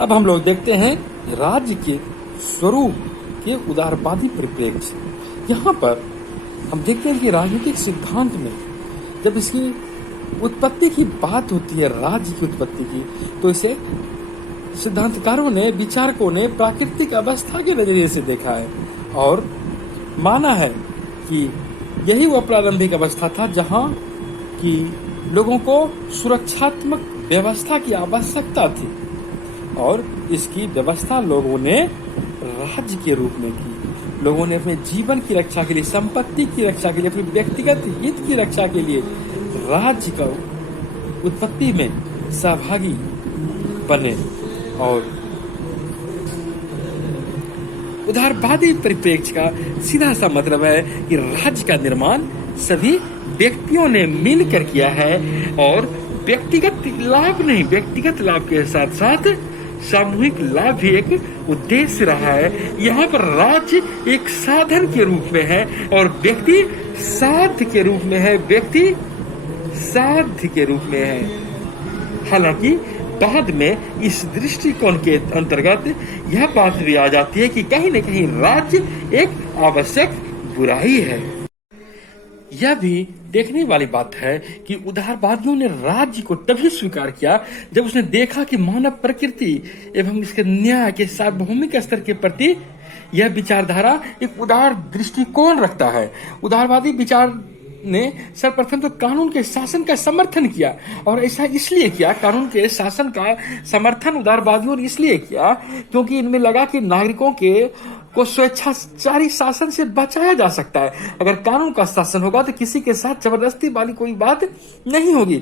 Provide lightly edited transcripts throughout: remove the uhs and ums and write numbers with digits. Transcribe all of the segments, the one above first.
अब हम लोग देखते हैं राज्य के स्वरूप के उदारवादी परिप्रेक्ष्य। यहाँ पर हम देखते हैं कि राजनीतिक सिद्धांत में जब इसकी उत्पत्ति की बात होती है, राज्य की उत्पत्ति की, तो इसे सिद्धांतकारों ने, विचारकों ने प्राकृतिक अवस्था के नजरिए से देखा है और माना है कि यही वह प्रारंभिक अवस्था था जहां कि लोगों को सुरक्षात्मक व्यवस्था की आवश्यकता थी और इसकी व्यवस्था लोगों ने राज्य के रूप में की। लोगों ने अपने जीवन की रक्षा के लिए, संपत्ति की रक्षा के लिए, अपने व्यक्तिगत हित की रक्षा के लिए राज्य का उत्पत्ति में सहभागी बने। और उदारवादी परिप्रेक्ष्य का सीधा सा मतलब है कि राज्य का निर्माण सभी व्यक्तियों ने मिलकर किया है और व्यक्तिगत लाभ नहीं, व्यक्तिगत लाभ के साथ साथ सामूहिक लाभ भी एक उद्देश्य रहा है। यहाँ पर राज्य एक साधन के रूप में है और व्यक्ति साध्य के रूप में है, व्यक्ति साध्य के रूप में है। हालांकि बाद में इस दृष्टिकोण के अंतर्गत यह बात भी आ जाती है कि कहीं न कहीं राज्य एक आवश्यक बुराई है। यह भी देखने वाली बात है कि उदारवादियों ने राज्य को तभी स्वीकार किया जब उसने देखा कि मानव प्रकृति एवं इसके न्याय के सार्वभौमिक स्तर के प्रति यह विचारधारा एक उदार दृष्टिकोण रखता है। उदारवादी विचार ने सर्वप्रथम तो कानून के शासन का समर्थन किया और ऐसा इसलिए किया, कानून के शासन का समर्थन उदारवादियों ने इसलिए किया क्योंकि इनमें लगा कि नागरिकों को स्वेच्छाचारी शासन से बचाया जा सकता है। अगर कानून का शासन होगा तो किसी के साथ जबरदस्ती वाली कोई बात नहीं होगी,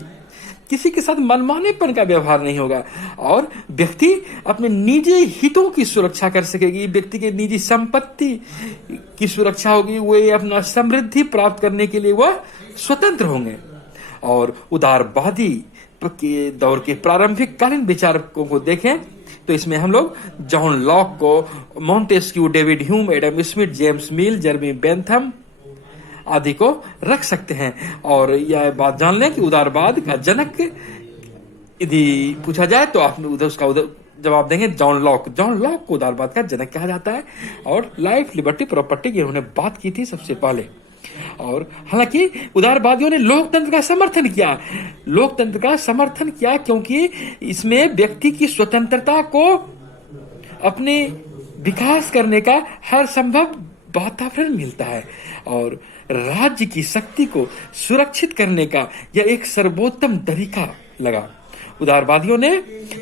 किसी के साथ मनमानेपन का व्यवहार नहीं होगा और व्यक्ति अपने निजी हितों की सुरक्षा कर सकेगी, व्यक्ति के निजी संपत्ति की सुरक्षा होगी, वे अपना समृद्धि प्राप्त करने के लिए वह स्वतंत्र होंगे। और उदारवादी के दौर के प्रारंभिक कालीन विचारकों को देखें तो इसमें हम लोग जॉन लॉक को, Montesquieu, David Hume, Adam Smith, James Mill, Jeremy Bentham आदि को रख सकते हैं। और यह बात जान लें कि उदारवाद का जनक यदि पूछा जाए तो आप उसका जवाब देंगे जॉन लॉक। जॉन लॉक को उदारवाद का जनक कहा जाता है और लाइफ, लिबर्टी, प्रॉपर्टी की उन्होंने बात की थी सबसे पहले। और हालांकि उदारवादियों ने लोकतंत्र का समर्थन किया, लोकतंत्र का समर्थन किया क्योंकि इसमें व्यक्ति की स्वतंत्रता को अपने विकास करने का हर संभव वातावरण मिलता है और राज्य की शक्ति को सुरक्षित करने का यह एक सर्वोत्तम तरीका लगा। उदारवादियों ने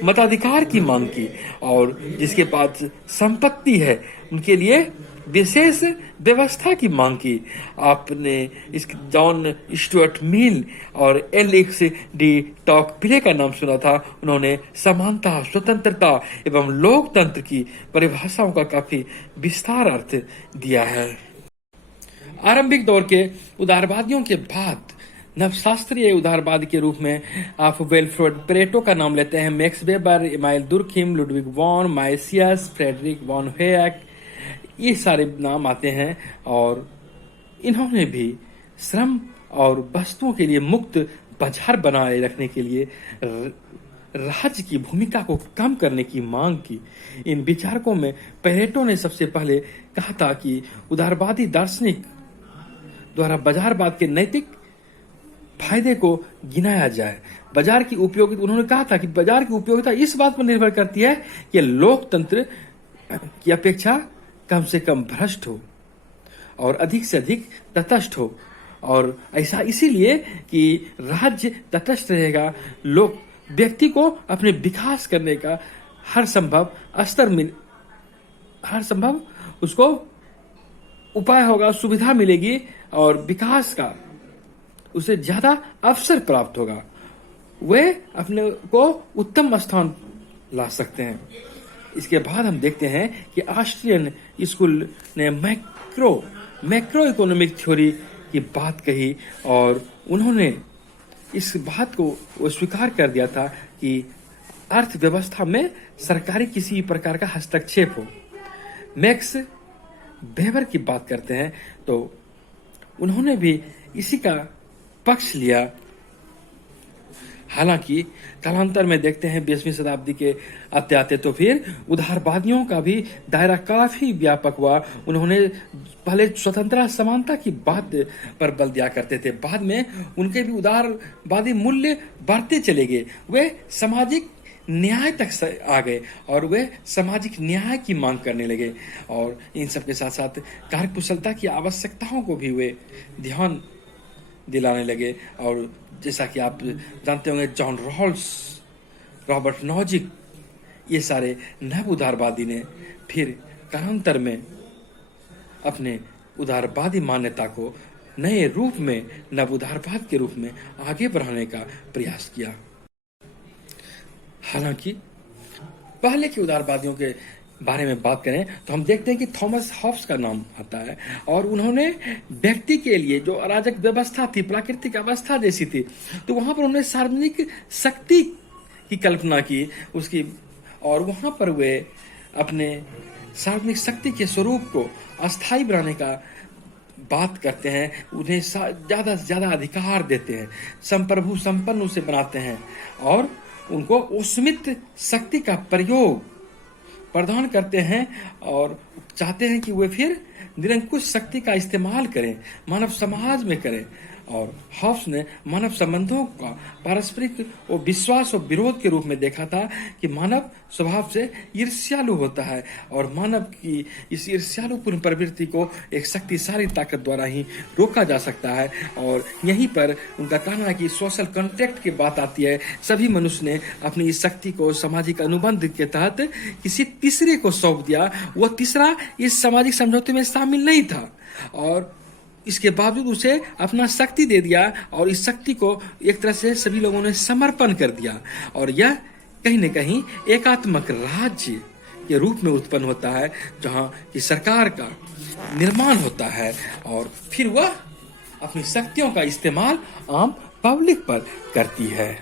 मताधिकार की मांग की और जिसके पास संपत्ति है उनके लिए विशेष व्यवस्था की मांग की। आपने इस जॉन स्टुअर्ट मिल और एलेक्स डी टॉकविले का नाम सुना था। उन्होंने समानता, स्वतंत्रता एवं लोकतंत्र की परिभाषाओं का काफी विस्तार अर्थ दिया है। आरंभिक दौर के उदारवादियों के बाद नवशास्त्रीय उदारवाद के रूप में आप विल्फ्रेड पेरेटो का नाम लेते हैं, Max Weber, Emile Durkheim, Ludwig von Mises, Friedrich von Hayek, ये सारे नाम आते हैं। और इन्होंने भी श्रम और वस्तुओं के लिए मुक्त बाजार बनाए रखने के लिए राज्य की भूमिका को कम करने की मांग की। इन विचारकों में पेरेटो ने सबसे पहले कहा था कि उदारवादी दार्शनिक द्वारा बाजारवाद के नैतिक फायदे को गिनाया जाए। बाजार की उपयोगिता, उन्होंने कहा था कि बाजार की उपयोगिता इस बात पर निर्भर करती है कि लोकतंत्र की अपेक्षा कम से कम भ्रष्ट हो और अधिक से अधिक तटस्थ हो। और ऐसा इसीलिए कि राज्य तटस्थ रहेगा, लोग व्यक्ति को अपने विकास करने का हर संभव स्तर में, हर संभव उसको उपाय होगा, सुविधा मिलेगी और विकास का उसे ज्यादा अवसर प्राप्त होगा, वे अपने को उत्तम स्थान ला सकते हैं। इसके बाद हम देखते हैं कि ऑस्ट्रियन स्कूल ने मैक्रो इकोनॉमिक थ्योरी की बात कही और उन्होंने इस बात को स्वीकार कर दिया था कि अर्थव्यवस्था में सरकारी किसी प्रकार का हस्तक्षेप हो। मैक्स वेबर की बात करते हैं तो उन्होंने भी इसी का पक्ष लिया। हालांकि कालांतर में देखते हैं 20वीं शताब्दी के आते आते तो फिर उदारवादियों का भी दायरा काफी व्यापक हुआ। उन्होंने पहले स्वतंत्रता समानता की बात पर बल दिया करते थे, बाद में उनके भी उदारवादी मूल्य बढ़ते चले गए। वे सामाजिक न्याय तक आ गए और वे सामाजिक न्याय की मांग करने लगे, और इन सब के साथ साथ कार्यकुशलता की आवश्यकताओं को भी वे ध्यान दिलाने लगे। और जैसा कि आप जानते होंगे, जॉन रॉल्स, रॉबर्ट नॉजिक, ये सारे नव उदारवादी ने फिर कालांतर में अपने उदारवादी मान्यता को नए रूप में, नव उदारवाद के रूप में आगे बढ़ाने का प्रयास किया। हालांकि पहले के उदारवादियों के बारे में बात करें तो हम देखते हैं कि थॉमस हॉब्स का नाम आता है, और उन्होंने व्यक्ति के लिए जो अराजक व्यवस्था थी, प्राकृतिक अवस्था जैसी थी, तो वहां पर उन्होंने सार्वजनिक शक्ति की कल्पना की उसकी, और वहां पर वे अपने सार्वजनिक शक्ति के स्वरूप को अस्थायी बनाने का बात करते हैं। उन्हें ज्यादा से ज्यादा अधिकार देते हैं, संप्रभु संपन्न उसे बनाते हैं, और उनको उस्मित शक्ति का प्रयोग प्रदान करते हैं, और चाहते हैं कि वे फिर निरंकुश शक्ति का इस्तेमाल करें, मानव समाज में करें। और हॉब्स ने मानव संबंधों का पारस्परिक और विश्वास और विरोध के रूप में देखा था कि मानव स्वभाव से ईर्ष्यालु होता है, और मानव की इस ईर्ष्यालुपूर्ण प्रवृत्ति को एक शक्तिशाली ताकत द्वारा ही रोका जा सकता है। और यहीं पर उनका कहना है कि सोशल कॉन्ट्रैक्ट की बात आती है। सभी मनुष्य ने अपनी इस शक्ति को सामाजिक अनुबंध के तहत किसी तीसरे को सौंप दिया। वह तीसरा इस सामाजिक समझौते में शामिल नहीं था, और इसके बावजूद उसे अपना शक्ति दे दिया, और इस शक्ति को एक तरह से सभी लोगों ने समर्पण कर दिया। और यह कहीं न कहीं एकात्मक राज्य के रूप में उत्पन्न होता है, जहां की सरकार का निर्माण होता है, और फिर वह अपनी शक्तियों का इस्तेमाल आम पब्लिक पर करती है।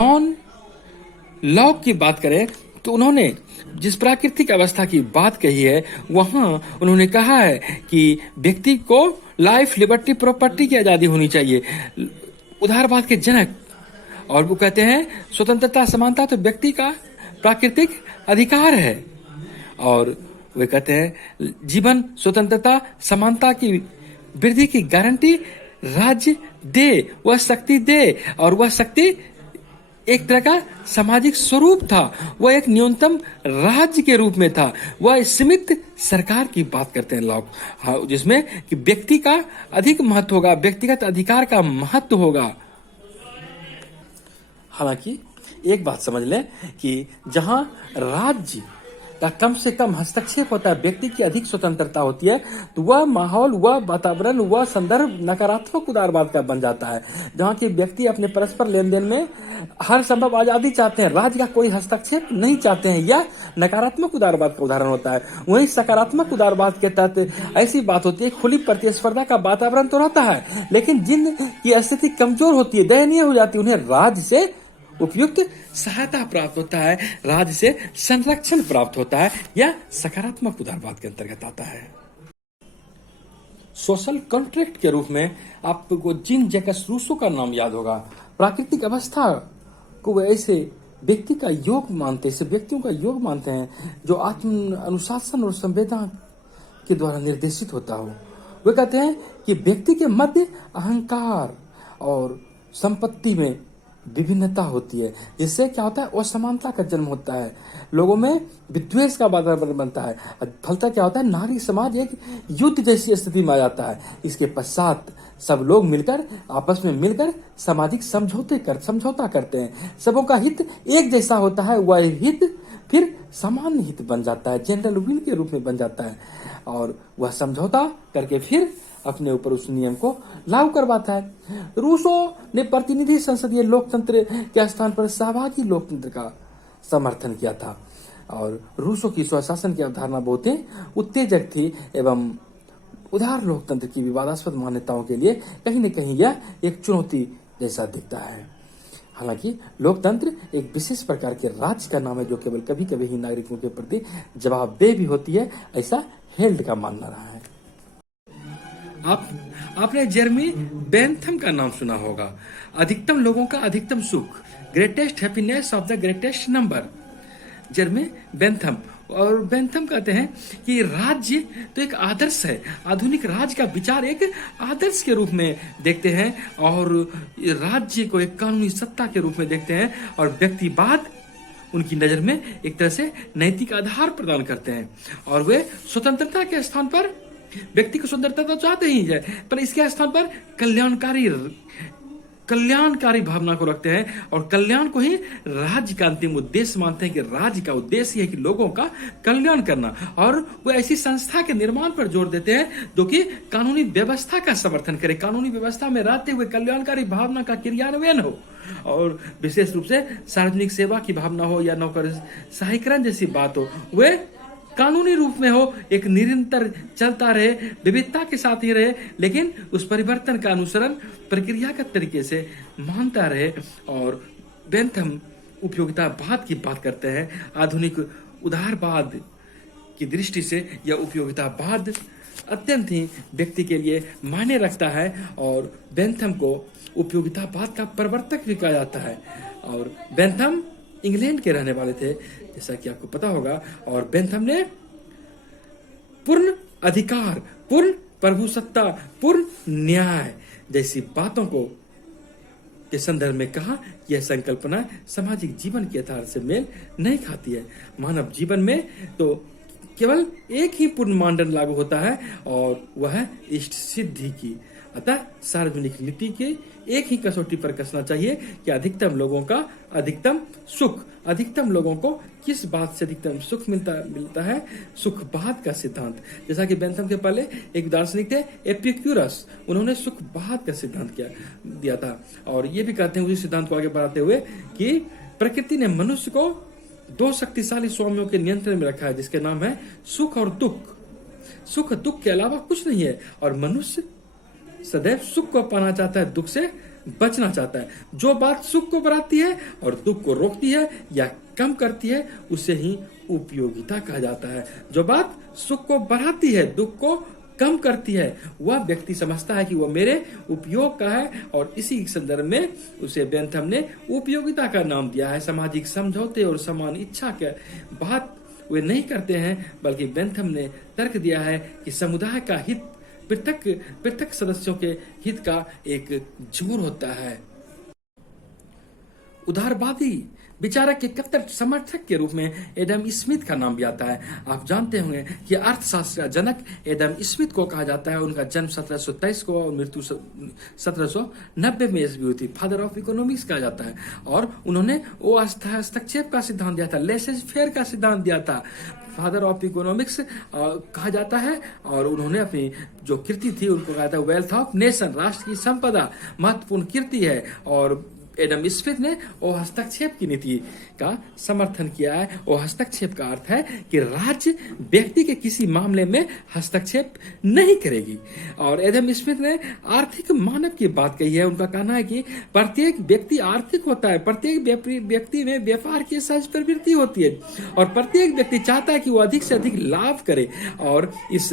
जॉन लॉक की बात करें तो उन्होंने जिस प्राकृतिक अवस्था की बात कही है, वहां उन्होंने कहा है कि व्यक्ति को लाइफ, लिबर्टी, प्रॉपर्टी की आजादी होनी चाहिए। उदारवाद के जनक, और वो कहते हैं स्वतंत्रता समानता तो व्यक्ति का प्राकृतिक अधिकार है, और वे कहते हैं जीवन, स्वतंत्रता, समानता की वृद्धि की गारंटी राज्य दे, वह शक्ति दे, और वह शक्ति एक तरह का सामाजिक स्वरूप था। वह एक न्यूनतम राज्य के रूप में था। वह सीमित सरकार की बात करते हैं लॉक, जिसमें कि व्यक्ति का अधिक महत्व होगा, व्यक्तिगत अधिकार का महत्व होगा। हालांकि एक बात समझ लें कि जहां राज्य का कम से कम हस्तक्षेप होता है, व्यक्ति की अधिक स्वतंत्रता होती है, तो वह माहौल, वह वातावरण, वह संदर्भ नकारात्मक उदारवाद का बन जाता है। जहाँ की व्यक्ति अपने परस्पर लेन देन में हर संभव आजादी चाहते हैं, राज्य का कोई हस्तक्षेप नहीं चाहते हैं, यह नकारात्मक उदारवाद का उदाहरण होता है। वहीं सकारात्मक उदारवाद के तहत ऐसी बात होती है, खुली प्रतिस्पर्धा का वातावरण तो रहता है, लेकिन जिन की स्थिति कमजोर होती है, दयनीय हो जाती है, उन्हें राज्य से उपयुक्त सहायता प्राप्त होता है, राज्य से संरक्षण प्राप्त होता है। यह सकारात्मक उदारवाद के अंतर्गत आता है। सोशल कॉन्ट्रैक्ट के रूप में आपको जीन जैकस रूसो का नाम याद होगा। प्राकृतिक अवस्था को वे ऐसे व्यक्ति का योग मानते, ऐसे व्यक्तियों का योग मानते हैं जो आत्म अनुशासन और संवेदना के द्वारा निर्देशित होता हो। वे कहते हैं कि व्यक्ति के मध्य अहंकार और संपत्ति में विभिन्नता होती है, जिससे क्या होता है, असमानता का जन्म होता है, लोगों में विद्वेष का वातावरण बनता है। फलता क्या होता है, नारी समाज एक युद्ध जैसी स्थिति में आ जाता है। इसके पश्चात सब लोग मिलकर, आपस में मिलकर सामाजिक समझौता करते हैं। सबों का हित एक जैसा होता है, वह हित फिर सामान्य हित बन जाता है, जनरल विल के रूप में बन जाता है, और वह समझौता करके फिर अपने ऊपर उस नियम को लागू करवाता है। रूसो ने प्रतिनिधि संसदीय लोकतंत्र के स्थान पर सहभागी लोकतंत्र का समर्थन किया था, और रूसो की स्वशासन की अवधारणा बहुत ही उत्तेजक थी एवं उदार लोकतंत्र की विवादास्पद मान्यताओं के लिए कहीं न कहीं यह एक चुनौती जैसा दिखता है। हालांकि लोकतंत्र एक विशेष प्रकार के राज्य का नाम है जो केवल कभी कभी ही नागरिकों के प्रति जवाबदेह भी होती है, ऐसा हेल्ड का मानना रहा है। आपने जेरमी बेंथम का नाम सुना होगा। अधिकतम लोगों का अधिकतम सुख, greatest happiness of the greatest number, Jeremy Bentham. और बेंथम कहते हैं कि राज्य तो एक आदर्श है, आधुनिक राज्य का विचार एक आदर्श के रूप में देखते हैं और राज्य को एक कानूनी सत्ता के रूप में देखते हैं, और व्यक्तिवाद उनकी नजर में एक तरह से नैतिक आधार प्रदान करते हैं। और वे स्वतंत्रता के स्थान पर, व्यक्ति को स्वतंत्रता तो चाहते ही है, पर इसके स्थान पर कल्याणकारी भावना को रखते हैं और कल्याण को ही राज्य का अंतिम उद्देश्य मानते हैं कि राज्य का उद्देश्य है कि लोगों का कल्याण करना। और वो ऐसी संस्था के निर्माण पर जोर देते हैं जो कि कानूनी व्यवस्था का समर्थन करे, कानूनी व्यवस्था में रहते हुए कल्याणकारी भावना का क्रियान्वयन हो, और विशेष रूप से सार्वजनिक सेवा की भावना हो या नौकरशाहीकरण जैसी बात हो, वे कानूनी रूप में हो, एक निरंतर चलता रहे, विविधता के साथ ही रहे, लेकिन उस परिवर्तन का अनुसरण प्रक्रियागत तरीके से मानता रहे। और बेंथम उपयोगितावाद की बात करते हैं। आधुनिक उदारवाद की दृष्टि से यह उपयोगितावाद अत्यंत ही व्यक्ति के लिए मायने रखता है और बेंथम को उपयोगितावाद का प्रवर्तक भी कहा जाता है। और बेंथम इंग्लैंड के रहने वाले थे, जैसा कि आपको पता होगा। और बेंथम ने पूर्ण अधिकार, पूर्ण प्रभुसत्ता, पूर्ण न्याय जैसी बातों को के संदर्भ में कहा यह संकल्पना सामाजिक जीवन के आधार से मेल नहीं खाती है। मानव जीवन में तो केवल एक ही पूर्ण मानदंड लागू होता है और वह है इष्ट सिद्धि की। अतः सार्वजनिक नीति के एक ही कसौटी पर कसना चाहिए कि अधिकतम लोगों का अधिकतम सुख। अधिकतम लोगों को किस बात से अधिकतम सुख मिलता है? सुखवाद का सिद्धांत। जैसा कि बेंथम के पहले एक दार्शनिक थे एपिक्यूरस, उन्होंने सुखवाद का सिद्धांत दिया था। और ये भी कहते हैं उसी सिद्धांत को आगे बढ़ाते हुए कि प्रकृति ने मनुष्य को दो शक्तिशाली स्वामियों के नियंत्रण में रखा है, जिसके नाम है सुख और दुख। सुख दुख के अलावा कुछ नहीं है, और मनुष्य सदैव सुख को पाना चाहता है, दुख से बचना चाहता है। जो बात सुख को बढ़ाती है और दुख को रोकती है या कम करती है, उसे ही उपयोगिता कहा जाता है। जो बात सुख को बढ़ाती है, दुख को कम करती है, वह व्यक्ति समझता है कि वह मेरे उपयोग का है, और इसी संदर्भ में उसे बेंथम ने उपयोगिता का नाम दिया है। सामाजिक समझौते और समान इच्छा के बात वे नहीं करते हैं, बल्कि बेंथम ने तर्क दिया है कि समुदाय का हित पृथक सदस्यों के हित का एक जोर होता है। उदारवादी विचारक के कट्टर समर्थक के रूप में एडम स्मिथ का नाम भी आता है। आप जानते होंगे कि अर्थशास्त्र जनक एडम स्मिथ को कहा जाता है। उनका जन्म 1723 को और मृत्यु 1790 में हुई थी। फादर ऑफ इकोनॉमिक्स कहा जाता है। और उन्होंने वो हस्तक्षेप का सिद्धांत दिया था, लेसेज फेयर का सिद्धांत दिया था। फादर ऑफ इकोनॉमिक्स कहा जाता है। और उन्होंने अपनी जो कृति थी उनको कहा था वेल्थ ऑफ नेशन, राष्ट्र की संपदा महत्वपूर्ण कृति है। और एडम स्मिथ ने वो हस्तक्षेप की नीति का समर्थन किया है। वो हस्तक्षेप का अर्थ है कि राज्य व्यक्ति के किसी मामले में हस्तक्षेप नहीं करेगी। और एडम स्मिथ ने आर्थिक मानव की बात कही है। उनका कहना है कि प्रत्येक व्यक्ति आर्थिक होता है, प्रत्येक व्यक्ति में व्यापार की सहज प्रवृत्ति होती है, और प्रत्येक व्यक्ति चाहता है कि वो अधिक से अधिक लाभ करे, और इस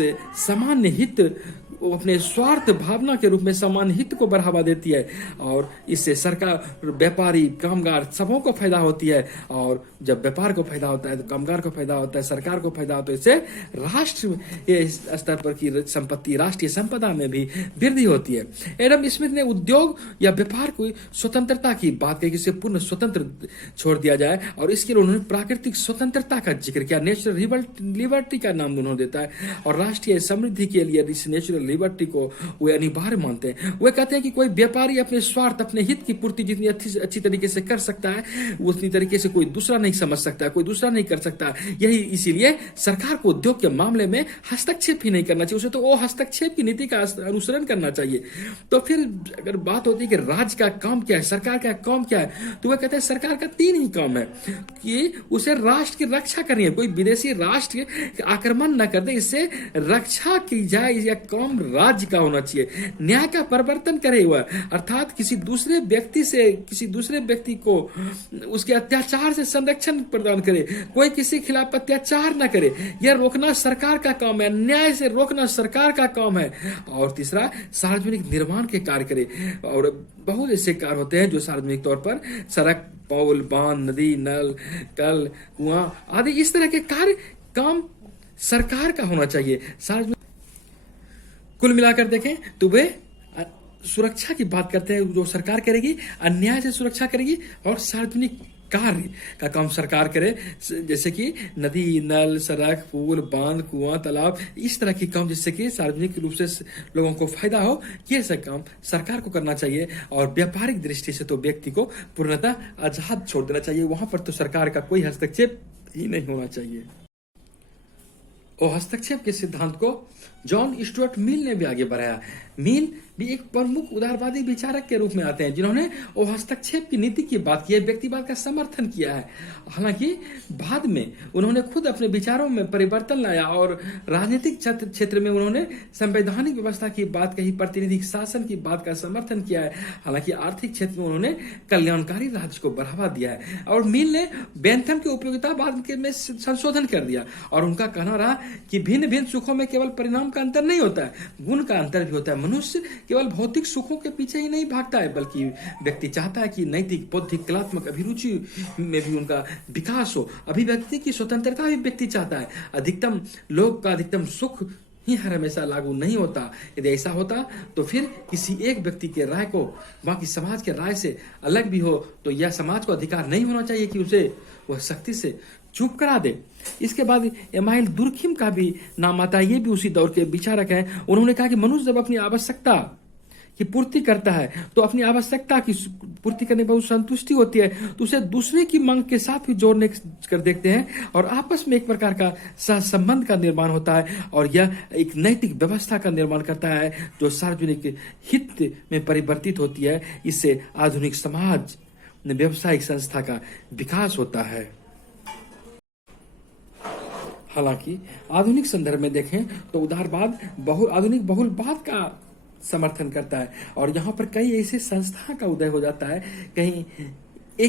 सामान्य हित वो अपने स्वार्थ भावना के रूप में सामान्य हित को बढ़ावा देती है। और इससे सरकार, व्यापारी, कामगार सबों को फायदा होती है। और जब व्यापार को फायदा होता है तो कामगार को फायदा होता है, सरकार को फायदा होता है। इससे राष्ट्र के स्तर पर की संपत्ति, राष्ट्रीय संपदा में भी वृद्धि होती है। एडम स्मिथ ने उद्योग या व्यापार को स्वतंत्रता की बात कही, जिसे पूर्ण स्वतंत्र छोड़ दिया जाए, और इसके लिए उन्होंने प्राकृतिक स्वतंत्रता का जिक्र किया। नेचुरल लिबर्टी का नाम उन्होंने देता है। और राष्ट्रीय समृद्धि के लिए इस नेचुरल लिबर्टी को वे अनिवार्य मानते हैं। वे कहते हैं कि कोई व्यापारी अपने स्वार्थ, अपने हित की पूर्ति जितनी अच्छी तरीके से कर सकता है, उतनी तरीके से कोई दूसरा नहीं समझ सकता, कोई दूसरा नहीं कर सकता। यही इसीलिए सरकार को उद्योग के मामले में हस्तक्षेप ही नहीं करना चाहिए, उसे तो वो हस्तक्षेप की नीति का अनुसरण करना चाहिए। तो फिर अगर बात होती है कि राज्य का काम क्या है, सरकार का काम क्या है, तो वह कहते हैं सरकार का 3 ही काम है कि उसे राष्ट्र की रक्षा करनी है। कोई विदेशी राष्ट्र आक्रमण न कर दे, इससे रक्षा की जाए या काम काम राज्य का होना चाहिए। न्याय का परिवर्तन करे हुआ, अर्थात किसी दूसरे व्यक्ति को उसके अत्याचार से संरक्षण प्रदान करे, कोई किसी के खिलाफ अत्याचार न करे। यह रोकना सरकार का काम है, न्याय से रोकना सरकार का काम है। और तीसरा, सार्वजनिक निर्माण के कार्य करे। और बहुत ऐसे कार्य होते हैं जो सार्वजनिक तौर पर सड़क, पुल, बांध, नदी, नल, कल, कुआं आदि इस तरह के कार्य काम सरकार का होना चाहिए। सार्वजनिक कुल मिलाकर देखें तो वे सुरक्षा की बात करते हैं जो सरकार करेगी, अन्याय से सुरक्षा करेगी, और सार्वजनिक कार्य का काम सरकार करे, जैसे कि नदी, नल, सड़क, पुल, बांध, कुआं, तालाब, इस तरह के काम जिससे कि सार्वजनिक रूप से लोगों को फायदा हो, ये सब काम सरकार को करना चाहिए। और व्यापारिक दृष्टि से तो व्यक्ति को पूर्णतः आजाद छोड़ देना चाहिए, वहां पर तो सरकार का कोई हस्तक्षेप ही नहीं होना चाहिए। और हस्तक्षेप के सिद्धांत को जॉन स्टुअर्ट मिल ने भी आगे बढ़ाया। मिल भी एक प्रमुख उदारवादी विचारक के रूप में आते हैं जिन्होंने वो हस्तक्षेप की नीति की बात की है, व्यक्तिवाद का समर्थन किया है। हालांकि बाद में उन्होंने खुद अपने विचारों में परिवर्तन लाया और राजनीतिक क्षेत्र में उन्होंने संवैधानिक व्यवस्था की बात कही, प्रतिनिधि शासन की बात का समर्थन किया है। हालांकि आर्थिक क्षेत्र में उन्होंने कल्याणकारी राज्य को बढ़ावा दिया है। और मिल ने बेंथम की उपयोगितावाद में संशोधन कर दिया और उनका कहना रहा कि भिन्न भिन्न सुखों में केवल परिणाम का अंतर नहीं होता है, गुण का अंतर भी होता है। मनुष्य केवल भौतिक सुखों के पीछे ही नहीं भागता है, बल्कि व्यक्ति चाहता है कि नैतिक, बौद्धिक, कलात्मक अभिरुचि में भी उनका विकास हो। अभिव्यक्ति की स्वतंत्रता भी व्यक्ति चाहता है। अधिकतम लोग का अधिकतम सुख ही हर हमेशा लागू नहीं होता। यदि ऐसा होता तो फिर किसी एक व्यक्ति के राय को बाकी समाज के राय से अलग भी हो तो यह समाज को अधिकार नहीं होना चाहिए कि उसे वह सख्ती से चुप करा दे। इसके बाद एमाइल दुर्खिम का भी नाम आता है, ये भी उसी दौर के विचारक हैं। उन्होंने कहा कि मनुष्य जब अपनी आवश्यकता की पूर्ति करता है तो अपनी आवश्यकता की पूर्ति करने पर संतुष्टि होती है तो उसे दूसरे की मांग के साथ भी जोड़ने कर देखते हैं और आपस में एक प्रकार का सहसंबंध का निर्माण होता है। और यह एक नैतिक व्यवस्था का निर्माण करता है जो सार्वजनिक हित में परिवर्तित होती है। इससे आधुनिक समाज में व्यवसायिक संस्था का विकास होता है। हालांकि आधुनिक संदर्भ में देखें तो उदारवाद आधुनिक बहुलवाद का समर्थन करता है और यहाँ पर कई ऐसे संस्था का उदय हो जाता है, कहीं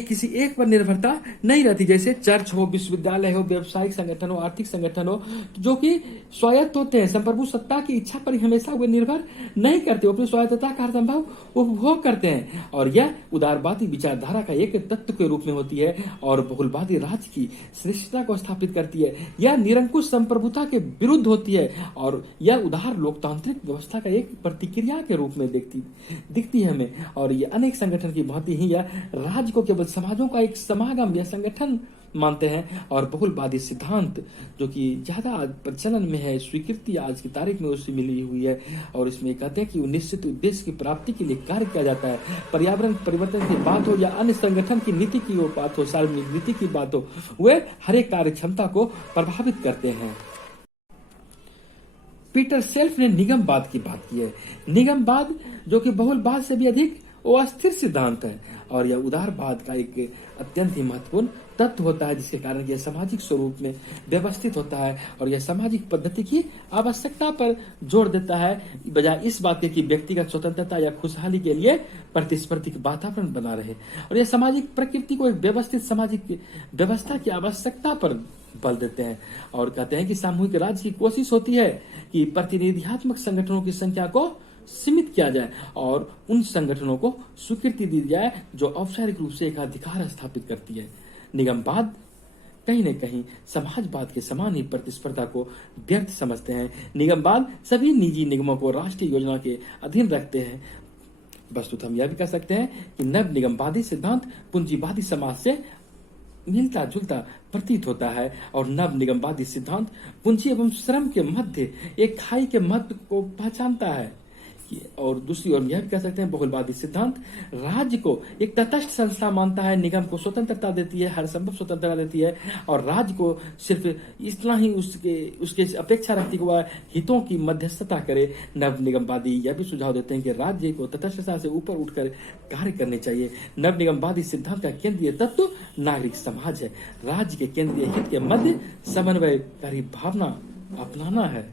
किसी एक पर निर्भरता नहीं रहती, जैसे चर्च हो, विश्वविद्यालय हो, व्यवसायिक संगठन हो, आर्थिक संगठन हो, जो कि स्वायत्त होते हैं। संप्रभु सत्ता की इच्छा पर हमेशा वे निर्भर नहीं करते, अपनी स्वायत्तता का हर संभव उपभोग करते हैं। और यह उदारवादी विचारधारा का एक तत्व के रूप में होती है और बहुलवादी राज्य की श्रेष्ठता को स्थापित करती है। यह निरंकुश संप्रभुता के विरुद्ध होती है और यह उदार लोकतांत्रिक व्यवस्था का एक प्रतिक्रिया के रूप में दिखती है हमें। और ये अनेक संगठन की भांति ही यह राज्य को समाजों का एक समागम या संगठन मानते हैं। और बहुलवादी सिद्धांत जो कि ज्यादा प्रचलन में है, स्वीकृति आज की तारीख में उससे मिली हुई है और इसमें कहते हैं कि निश्चित उद्देश्य की प्राप्ति के लिए कार्य किया जाता है। पर्यावरण परिवर्तन की बात हो या अन्य संगठन की नीति की बात हो, सार्वजनिक नीति की बात हो, वे हर एक कार्य क्षमता को प्रभावित करते हैं। पीटर सेल्फ ने निगमवाद की बात की है। निगमवाद जो कि बहुलवाद से भी अधिक वो अस्थिर सिद्धांत है और यह उदारवाद का एक अत्यंत ही महत्वपूर्ण तत्व होता है, जिसके कारण यह सामाजिक स्वरूप में व्यवस्थित होता है और यह सामाजिक पद्धति की आवश्यकता पर जोर देता है, बजाय इस बात के कि व्यक्तिगत स्वतंत्रता या खुशहाली के लिए प्रतिस्पर्धी वातावरण बना रहे। और यह सामाजिक प्रकृति को एक व्यवस्थित सामाजिक व्यवस्था की आवश्यकता पर बल देते हैं और कहते हैं कि सामूहिक राज्य की कोशिश होती है कि प्रतिनिधियात्मक संगठनों की संख्या को सीमित किया जाए और उन संगठनों को स्वीकृति दी जाए जो औपचारिक रूप से एक अधिकार स्थापित करती है। निगमवाद कहीं न कहीं समाजवाद के समान ही प्रतिस्पर्धा को व्यर्थ समझते हैं। निगमवाद सभी निजी निगमों को राष्ट्रीय योजना के अधीन रखते हैं। वस्तुतः हम यह भी कह सकते हैं कि नव निगमवादी सिद्धांत पूंजीवादी समाज से मिलता जुलता प्रतीत होता है और नव निगमवादी सिद्धांत पूंजी एवं श्रम के मध्य एक खाई के महत्व को पहचानता है। और दूसरी ओर यह भी कह सकते हैं बहुलवादी सिद्धांत राज्य को एक तटस्थ संस्था मानता है, निगम को स्वतंत्रता देती है, हर संभव स्वतंत्रता देती है और राज्य को सिर्फ इतना ही उसके अपेक्षा रखती है वह हितों की मध्यस्थता करे। नव निगमवादी यह भी सुझाव देते हैं कि राज्य को तटस्थता से ऊपर उठकर कार्य करने चाहिए। नव निगमवादी सिद्धांत का केंद्रीय तत्व नागरिक समाज है। राज्य के केंद्रीय हित के मध्य समन्वयकारी भावना अपनाना है।